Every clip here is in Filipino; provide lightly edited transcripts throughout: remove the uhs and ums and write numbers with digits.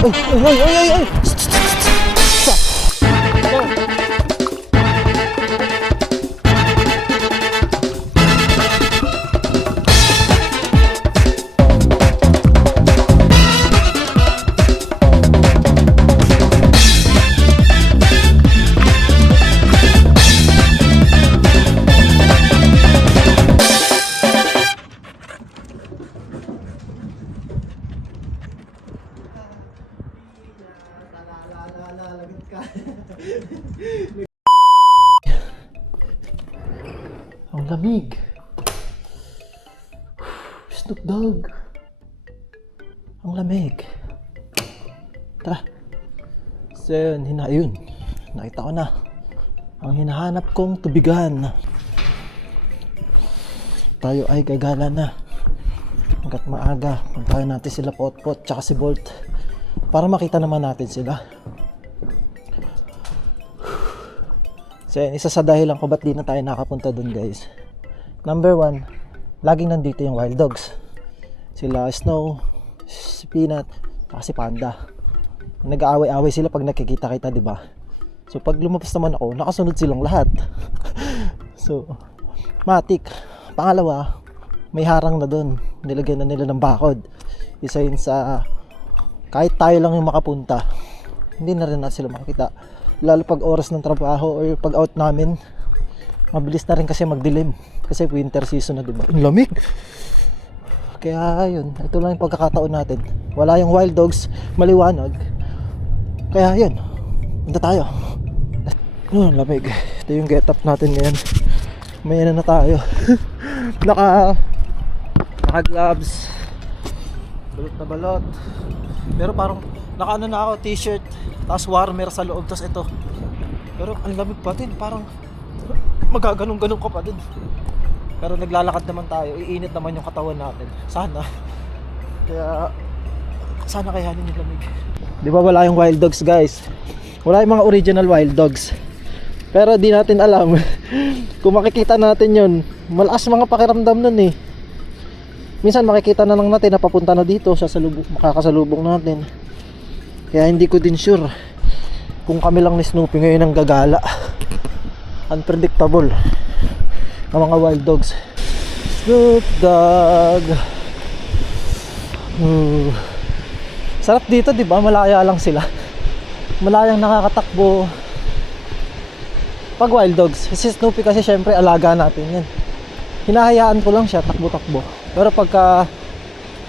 Ay! Ang lamig. Snoop Dogg. Ang lamig. Tara. So yun, nakita ko na ang hinahanap kong tubigan. Tayo ay gagala na hanggat maaga. Puntahan natin sila Potpot tsaka si Bolt para makita naman natin sila. So yan, isa sa dahilan ko ba't di na tayo nakapunta dun, guys. Number 1, laging nandito yung wild dogs. Sila Snow, si Peanut, at si Panda. Nag-aaway-aaway sila pag nakikita-kita, di ba? So pag lumabas naman ako, nakasunod silang lahat. So, matik. Pangalawa, may harang na dun. Nilagyan na nila ng bakod. Isa yun sa kahit tayo lang yung makapunta, hindi na rin na sila makakita. Lalo pag oras ng trabaho or pag out namin, mabilis na rin kasi magdilim kasi winter season na, diba? Ang lamig. Kaya yun, ito lang yung pagkakataon natin. Wala yung wild dogs, maliwanag. Kaya yun, punta tayo. Yun, lamig. Ito yung get up natin ngayon. May na tayo. naka gloves, balot na balot. Pero parang naka na ako, t-shirt, tapos warmer sa loob, tapos ito. Pero ang lamig pa din, parang magaganong-ganong ka pa din. Pero naglalakad naman tayo, iinit naman yung katawan natin. Sana kayanin yung lamig. Di ba wala yung wild dogs, guys? Wala yung mga original wild dogs. Pero di natin alam kung makikita natin yun, malakas mga pakiramdam nun eh. Minsan makikita na lang natin na papunta na dito, makakasalubong natin. Kaya hindi ko din sure kung kami lang ni Snoopy ngayon ang gagala. Unpredictable ang mga wild dogs. Snoop Dogg. Sarap dito, di ba? Malaya lang sila. Malayang nakakatakbo. Pag wild dogs, si Snoopy kasi syempre alaga natin yan. Hinahayaan ko lang siya takbo-takbo. Pero pagka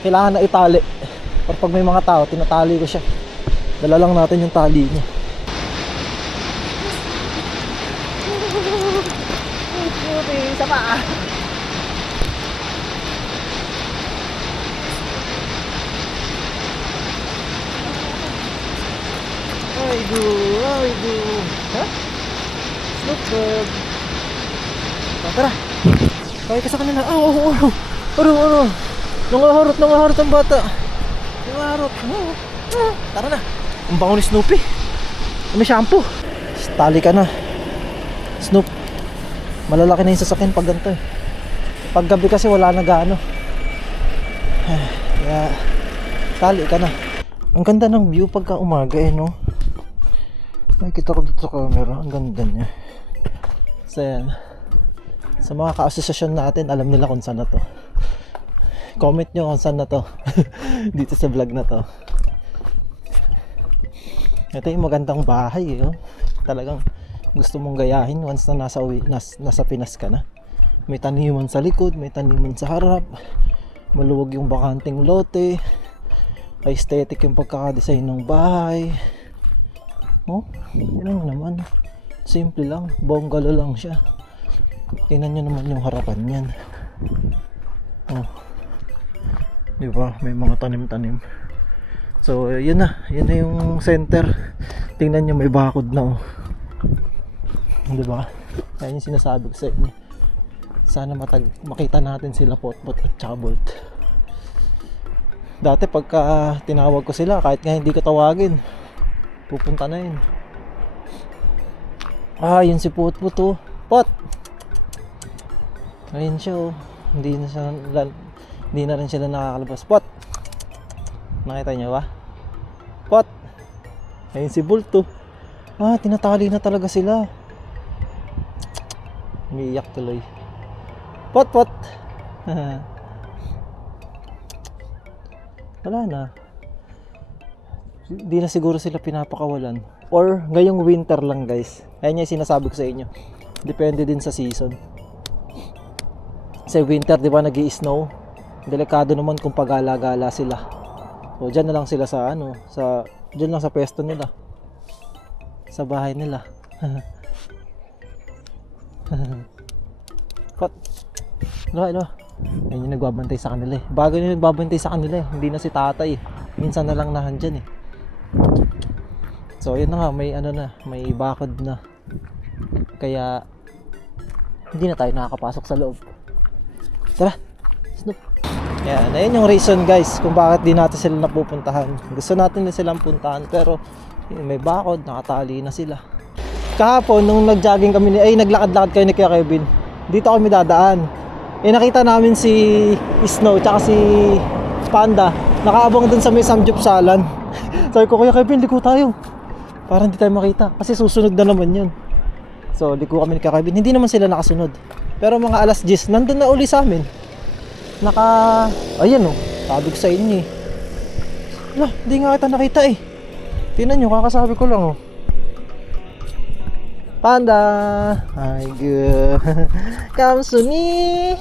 kailangan na itali, or pag may mga tao, tinatali ko siya. Dala lang natin yung tali niya. Sa paa. Ay go. Ha? Snoop Dogg. Tara. Kaya ka sa kanila. Ano? Nangaharot ang bata. Nangaharot. Tara na. Ang bango ni Snoopy. May shampoo. Tali ka na, Snoop. Malalaki na yung sasakyan pag ganito eh. Pag gabi kasi wala na gaano. Kaya tali ka na. Ang ganda ng view pagka umaga eh, no? Nakikita ko dito sa camera. Ang ganda niya. So yan, sa mga ka-asosasyon natin, alam nila kung saan na to. Comment nyo kung saan na to. Dito sa vlog na to. Ito yung magandang bahay eh, oh. Talagang gusto mong gayahin once na nasa Pinas ka na. May taniman sa likod, may taniman sa harap. Maluwag yung bakanting lote. Aesthetic yung pagkakadesign ng bahay. Oh, yun lang naman. Simple lang, bongalo lang siya. Tingnan nyo naman yung harapan niyan. Oh, diba? May mga tanim-tanim. So yun na yung center. Tingnan nyo, may bakod na, oh. Diba? Kaya yung sinasabi ko sa inyo, sana makita natin sila Potpot at tsaka Bolt. Dati pagka tinawag ko sila, kahit nga hindi ko tawagin, pupunta na yun. Yun si Potpot, oh. Pot! Ayun siya, oh. Hindi na rin sila nakakalabas. Pot! Nakita niyo ba? Pot. Ayun si Bulto. Tinatali na talaga sila. Umiiyak tuloy. Pot. Wala na. Hindi na siguro sila pinapakawalan. Or ngayong winter lang guys. Ayun yung sinasabi ko sa inyo. Depende din sa season. Kasi winter, di ba, nag-i-snow. Delikado naman kung pagala-gala sila. So dyan na lang sila sa dyan lang sa pwesto nila. Sa bahay nila. Pot. Hello. Ayun yung nagbabantay sa kanila eh. Bago yung nagbabantay sa kanila eh. Hindi na si tatay. Minsan na lang nahandyan eh. So yun na nga, may bakod na. Kaya hindi na tayo nakakapasok sa loob. Tara, Snoop. Yan, ayun yung reason guys kung bakit di natin sila napupuntahan. Gusto natin na silang puntahan pero may bakod, nakatali na sila. Kahapon nung nag-jogging kami, naglakad-lakad kayo ni Kuya Kevin. Dito kami dadaan. Nakita namin si Snow tsaka si Panda nakaabang dun sa may samgyupsalan. Sabi ko, Kuya Kevin, liko tayo. Para hindi tayo makita kasi susunod na naman yun. So liko kami ni Kuya Kevin. Hindi naman sila nakasunod. Pero mga alas 10, nandun na uli sa amin. Ayan o, sabi ko sa inyo eh. Hindi nga kita nakita eh. Tingnan nyo, kakasabi ko lang oh. Panda! Ay good. Kamsuni!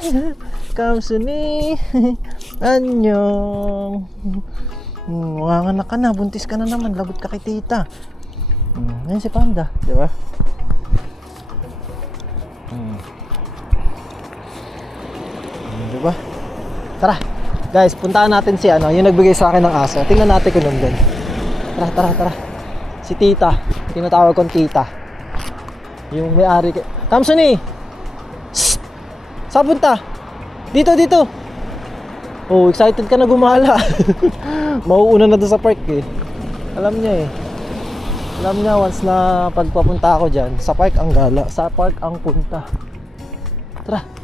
Anyong! Wanganak ka na, buntis ka na naman, lagot ka kay tita. Ayan si Panda, di ba? Diba? Tara, guys, puntaan natin si yung nagbigay sa akin ng aso. Tingnan natin kung nandun. Tara. Si tita, tinatawag kong tita. Yung may-ari Kamsuni! Saan punta? Dito. Oh, excited ka na gumala. Mauuna na doon sa park eh. Alam niya once na pagpapunta ako dyan, sa park ang gala, sa park ang punta. Tara.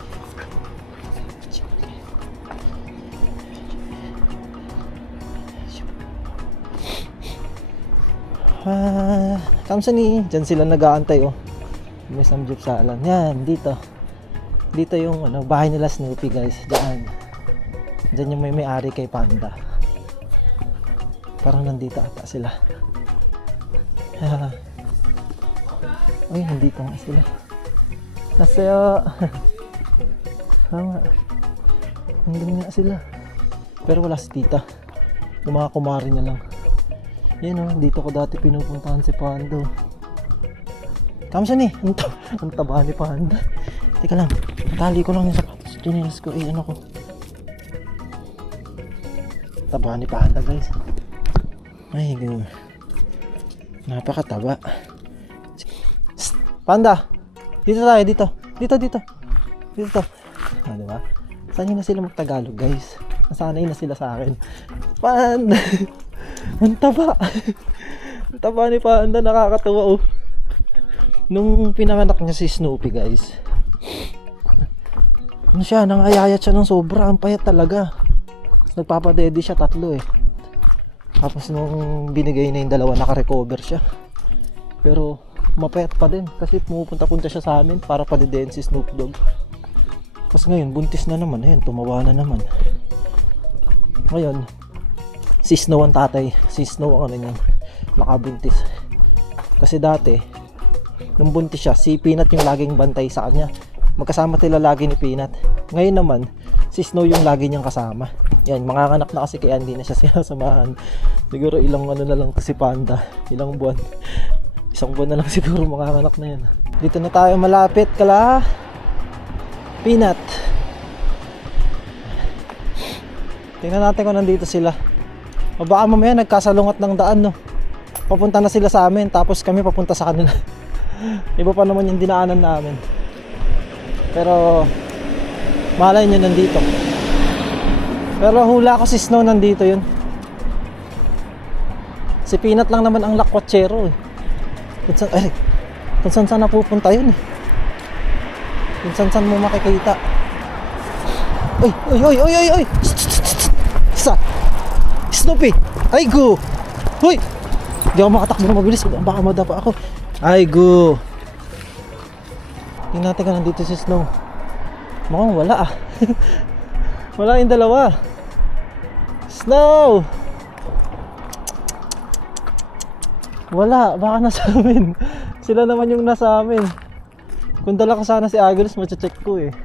Kamsuni, dyan sila nag-aantay oh. May samgyupsalan. Yan, dito yung bahay nila Snoopy guys. Dyan yung may-ari kay Panda. Parang nandito ata sila. Ay, nandito nga sila. Naseo. Tama. Nandun nga sila. Pero wala si tita. Yung mga kumari niya lang. Yan dito ko dati pinupuntahan si Pando. Kamsuni, ang taba ni Panda. Teka lang, tali ko lang yung sapatos. Tinilis ko, ko. Taba ni Panda guys. Ay, gano'n. Napakataba. Panda, dito tayo, dito. Dito. Diba? Sanay na sila mag-Tagalog guys. Nasanay na sila sa akin. Panda. Ang taba. Ang taba ni Panda, nakakatuwa oh. Nung pinanganak niya si Snoopy guys, nangayayat siya ng sobra. Ang payat talaga. Nagpapadede siya 3 eh. Tapos nung binigay na yung 2, naka-recover siya. Pero mapayat pa din kasi pumupunta-punta siya sa amin para padedein si Snoop Dogg. Tapos ngayon buntis na naman. Ayan, tumawa na naman. Ngayon si Snow ang tatay. Si Snow ang nakabuntis. Kasi dati nung buntis siya, si Peanut yung laging bantay sa kanya. Magkasama sila lagi ni Peanut. Ngayon naman, si Snow yung lagi niyang kasama. Yan, manganganak na kasi kaya hindi na siya sinasamahan. Siguro ilang na lang si Panda. Ilang buwan. 1 buwan na lang siguro manganganak na yan. Dito na tayo malapit kala Peanut. Tingnan natin kung nandito sila. O baka mamaya nagkasalungat ng daan no. Papunta na sila sa amin, tapos kami papunta sa kanila. Iba pa naman yung dinaanan namin. Pero malay nyo nandito. Pero hula ko si Snow nandito yun. Si Peanut lang naman ang lakwatsero eh. Kung saan napupunta yun eh. Kung saan mo makikita. Oy! Isa! Snoopy! Ay go! Hoy! Hindi ako makatakbo na mabilis. Baka madapa ako. Ay, go! Tingnan natin ka nandito si Snow. Mukhang wala ah. Wala yung dalawa. Snow! Wala, baka nasa amin. Sila naman yung nasa amin. Kung dala ko sana si Agilus, mache-check ko eh.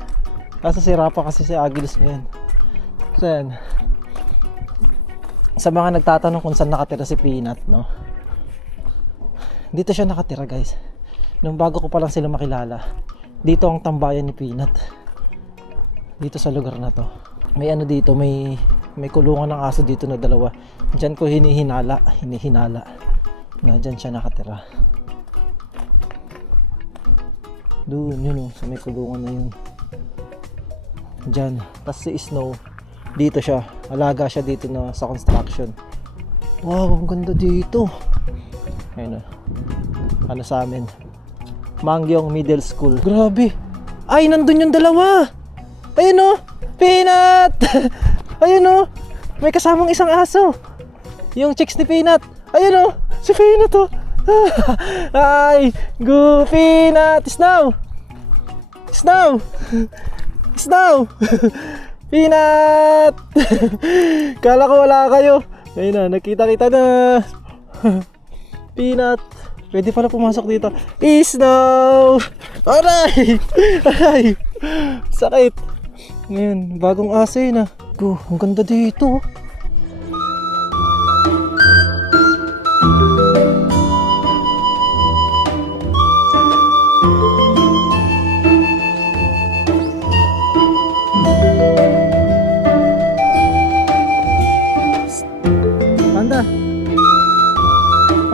Kaso sira pa kasi si Agilus ngayon. So yan. Sa mga nagtatanong kung saan nakatira si Peanut, no? Dito siya nakatira, guys. Nung bago ko pa lang sila makilala. Dito ang tambayan ni Peanut. Dito sa lugar na to. May ano dito, may kulungan ng aso dito na dalawa. Diyan ko hinihinala na dyan siya nakatira. Doon yun sa may kulungan na yun. Dyan. Tapos si Snow, dito siya. Alaga siya dito na sa construction. Wow, ang ganda dito. Ayun ano sa amin, Mangyong Middle School. Grabe. Ay, nandun yung dalawa. Ayun Peanut. Ayun may kasamang isang aso. Yung chicks ni Peanut. Ayun si Peanut Ay, go Peanut. Snow. Peanut. Kala ko wala kayo. Ayun nakita-kita na. Peanut. Pwede pala pumasok dito. Snow. Aray. Sakit. Ngayon, bagong aso yun Go, ang ganda dito.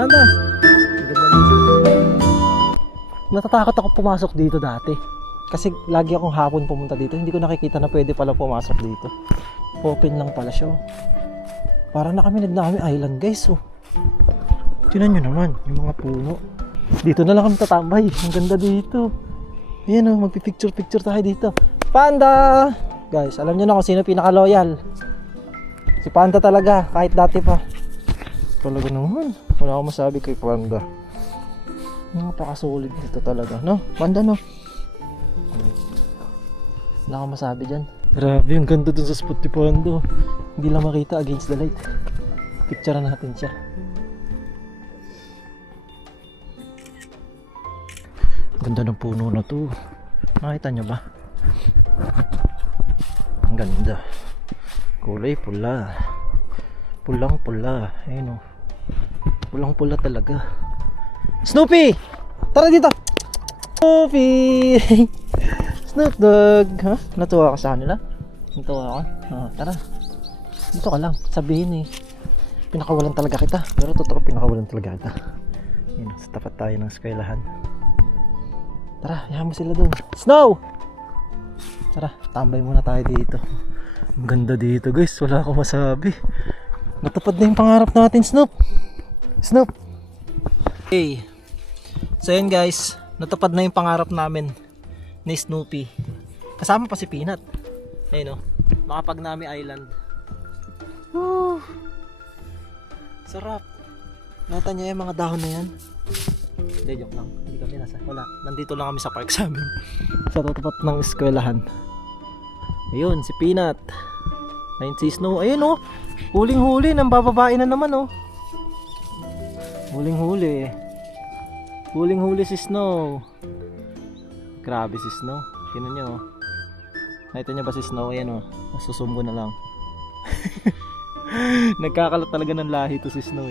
Panda. Natatakot ako pumasok dito dati. Kasi lagi akong hapon pumunta dito. Hindi ko nakikita na pwede pala pumasok dito. Open lang pala siya. Para na kami Nagdami Island, guys. Tingnan nyo naman yung mga puno. Dito na lang kami tatambay. Ang ganda dito. Ayan magpipicture tayo dito. Panda! Guys, alam nyo na kung sino pinaka-loyal. Si Panda talaga, kahit dati pa. Talaga naman. Wala akong masabi kay Panda. Napaka-solid dito talaga, no? Panda, no? Wala akong masabi dyan. Grabe, ang ganda dun sa spot ni Panda. Hindi lang makita against the light. Picture natin siya. Ganda ng puno na to. Nakita nyo ba? Ang ganda. Kulay pula. Pulang pula. Ayun pulang pula talaga. Snoopy! Tara dito! Snoopy! Snoop Dogg! Ha? Natuwa ka sa kanila? Natuwa ka? Tara. Dito ka lang. Sabihin pinakawalan talaga kita. Pero totoo pinakawalan talaga kita. Ayun, sa tapat tayo ng eskwelahan. Tara, yaman mo sila doon. Snow! Tara, tambay muna tayo dito. Ang ganda dito, guys. Wala akong masabi. Natupad na yung pangarap natin, Snoop. Okay. So yan, guys. Natupad na yung pangarap namin ni Snoopy. Kasama pa si Peanut. Ayun Makapagnami Island. Woo! Sarap. Nakita niyo yung mga dahon na yan? Hindi, joke lang. Hindi kami wala. Nandito lang kami sa park sa amin. Sa tapat ng eskwelahan. Ayun, si Peanut. Ayun si Snow. Ayun huling-huli. Nang bababae na naman Huling-huli. Huling-huli si Snow. Grabe si Snow. Tingnan nyo Nakita nyo ba si Snow? Ayan Nasusumbo na lang. Nagkakalat talaga ng lahi to si Snow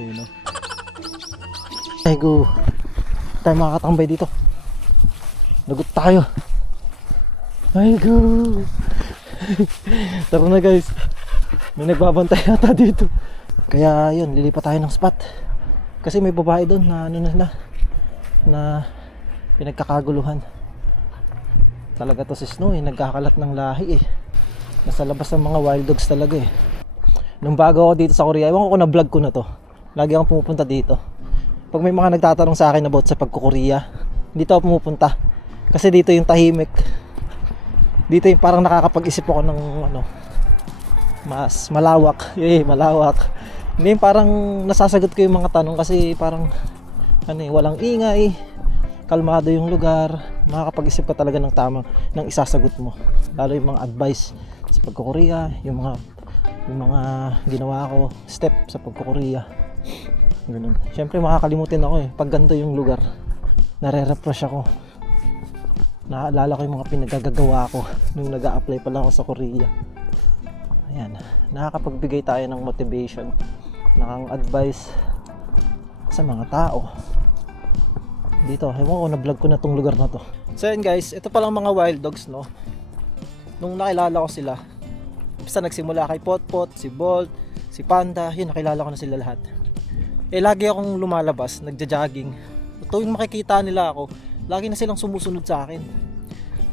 Ay go. Tayo makakatambay dito. Lagot tayo. Ay go. Tara na, guys. May nagbabantay yata dito. Kaya yun, lilipat tayo ng spot. Kasi may babae doon na na pinagkakaguluhan. Talaga to si Snow nagkakalat ng lahi Nasa labas ng mga wild dogs talaga Nung bago ako dito sa Korea, ewan ko kung na-vlog ko na to. Lagi akong pumupunta dito. Pag may mga nagtatanong sa akin about sa pagko-Korea, dito ako pumupunta. Kasi dito yung tahimik. Dito yung parang nakakapag-isip ako ng mas malawak. Malawak. Hindi parang nasasagot ko yung mga tanong kasi parang ano eh, walang ingay, kalmado yung lugar, makakapag-isip ka talaga ng tama ng isasagot mo. Lalo yung mga advice sa pagko-Korea, yung mga ginawa ko step sa pagko-Korea. Ganun. Syempre makakalimutin ako eh pag ganito yung lugar. Nare-refresh ako. Naalala ko yung mga pinagagagawa ko nung nag-a-apply pa lang ako sa Korea. Ayan, nakakapagbigay tayo ng motivation, ng advice sa mga tao. Dito, ewan ko, na-vlog ko na tong lugar na to. So yun guys, ito palang mga wild dogs, no. Nung nakilala ko sila, basta nagsimula kay Potpot, si Bolt, si Panda, yun, nakilala ko na sila lahat. Eh lagi akong lumalabas, nagja-jogging. Tuwing makikita nila ako, lagi na silang sumusunod sa akin.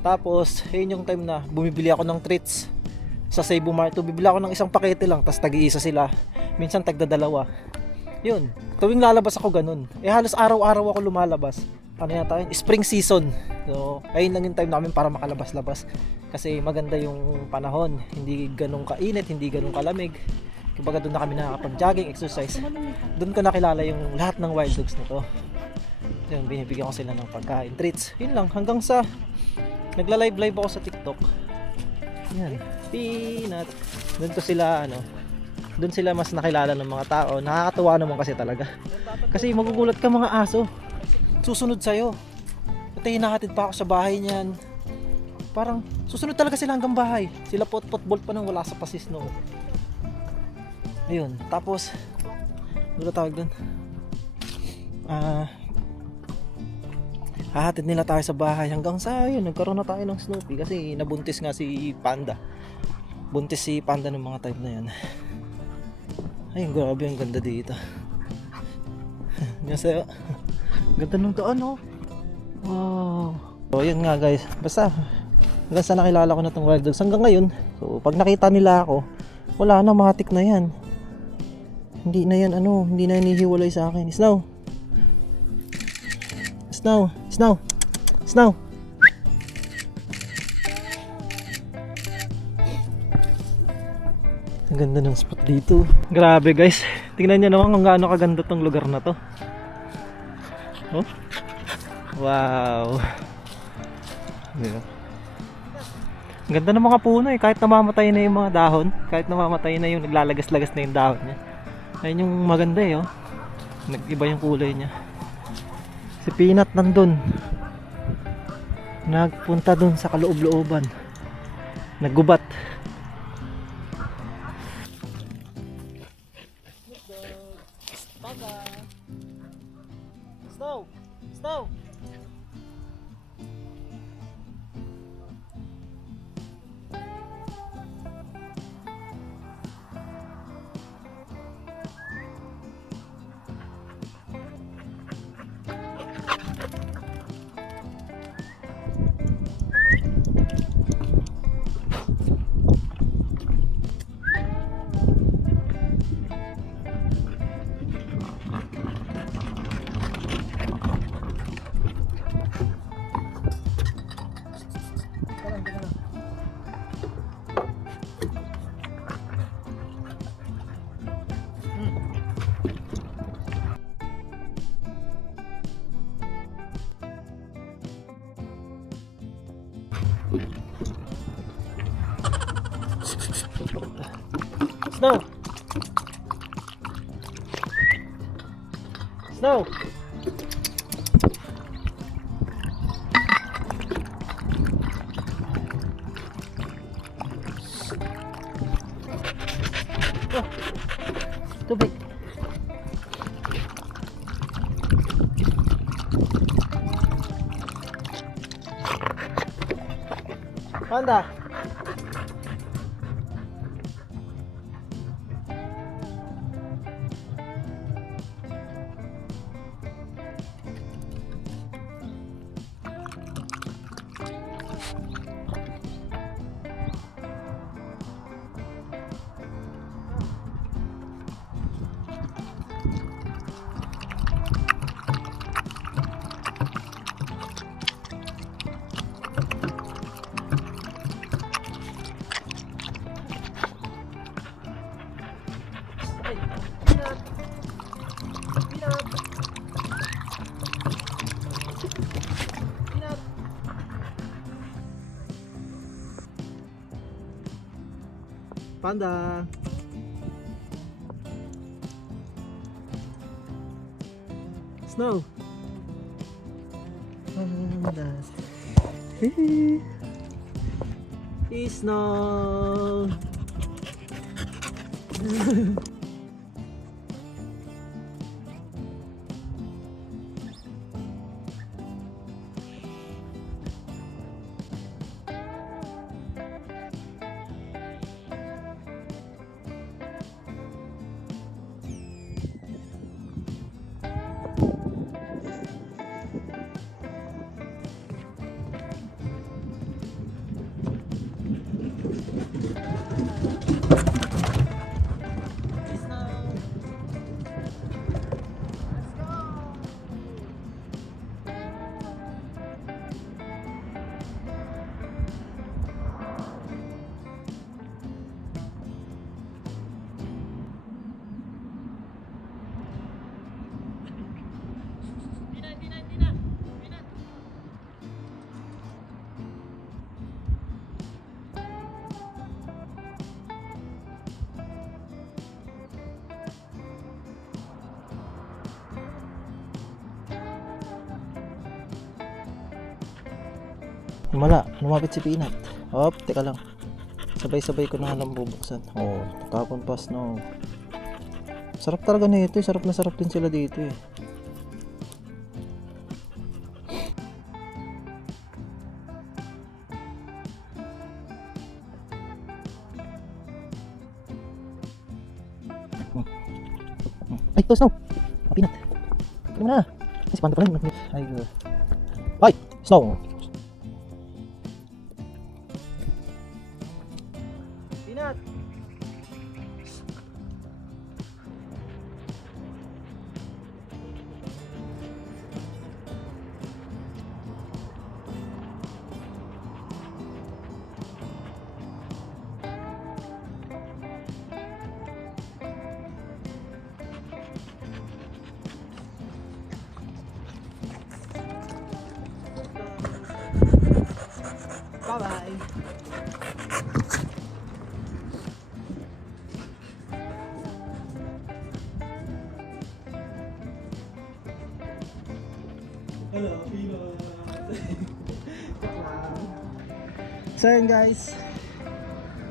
Tapos, yun yung time na bumibili ako ng treats sa Cebu Mart. Bibili ako ng isang pakete lang, tapos tag-iisa sila. Minsan tagdadalawa. Yun, tuwing lalabas ako ganun. Eh halos araw-araw ako lumalabas. Ano yata yun? Spring season. So, ayun lang yung time namin para makalabas-labas. Kasi maganda yung panahon. Hindi ganun kainit, hindi ganun kalamig. Kumbaga doon na kami nakakapag-jogging, exercise. Doon ko nakilala yung lahat ng wild dogs na to. Yun, binibigyan ko sila ng pagkain, treats. Yun lang, hanggang sa nagla-live ako sa TikTok. Yan, Peanut. Doon ko sila, doon sila mas nakilala ng mga tao. Nakakatuwa naman kasi talaga. Kasi magugulat ka mga aso. Susunod sa'yo. At hinahatid pa ako sa bahay niyan. Parang susunod talaga sila hanggang bahay. Sila Potpot, Bolt pa nang wala sa pasis noon. Ayun, tapos ano tawag doon? Hahatid nila tayo sa bahay hanggang sa yun, nagkaroon na tayo ng Snoopy kasi nabuntis nga si Panda. Buntis si Panda ng mga time na yan. Ayun, grabe ang ganda dito. Kasi ganda nung daan, oh. Wow. So yun nga guys, basta hanggang sa nakilala ko na tong wild dogs hanggang ngayon. So pag nakita nila ako, wala na, matik na yan. Hindi na yan hindi na hinihiwalay sa akin. Snow. Snow. Snow. Snow. Ang ganda ng spot dito. Grabe guys. Tingnan nyo naman kung gaano kaganda tong lugar na to. Oh. Wow. Yeah. Ang ganda ng mga puno eh. Kahit namamatay na yung mga dahon, kahit namamatay na yung naglalagas-lagas na yung dahon niya. Ayun yung maganda eh, oh. Nag-iba yung kulay niya. Si Peanut nandun. Nagpunta dun sa kaloob-looban. Naggubat. Snow! Snow! Snow! Snow! Oh, tubig. Panda. Panda. Snow. Panda. Snow. Wala, lumapit si Peanut. Hop, teka lang. Sabay-sabay ko na lang bubuksan. Oh, tapon pa Snow. Sarap talaga na ito eh. Sarap na sarap din sila dito eh. Ay, ito Snow. Peanut. Kaya mo na. Ay, si Panda pala. Ay, ay, Snow. Peanut. Bye-bye. Hello, Peanut. So yun guys,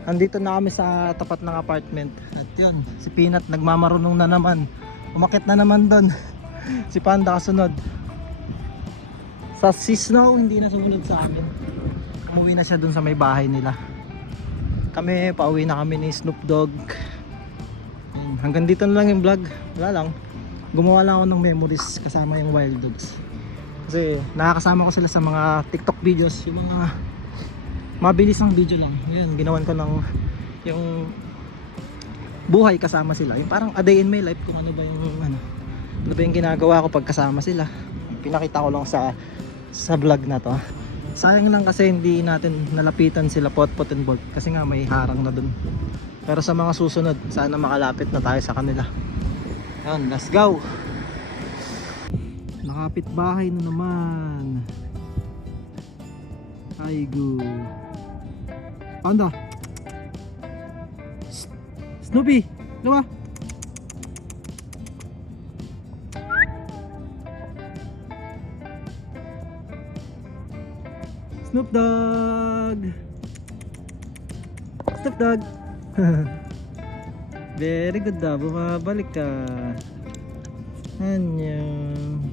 andito na kami sa tapat ng apartment. At yun, si Peanut nagmamarunong na naman. Umakit na naman doon. Si Panda kasunod. Sa si Snow hindi na sumunod sa amin. Umuwi na siya doon sa may bahay nila. Kami, pauwi na kami ni Snoop Dogg. Yun, hanggang dito na lang yung vlog. Wala lang, gumawa lang ako ng memories kasama yung Wild Dogs. Kasi nakakasama ko sila sa mga TikTok videos, yung mga mabilisang video lang. Ngayon, ginawan ko ng yung buhay kasama sila. Yung parang a day in my life kung ano ba yung ginagawa ko pag kasama sila. Pinakita ko lang sa vlog na to. Sayang lang kasi hindi natin nalapitan sila Potpot and Bolt kasi nga may harang na dun. Pero sa mga susunod, sana makalapit na tayo sa kanila. Ayun, let's go! Nakapit bahay na naman. Ay go. Panda. Snoopy, luwa. Snoop Dogg. Snoop Dogg. Very good daw, bumabalik ka. Annyeong.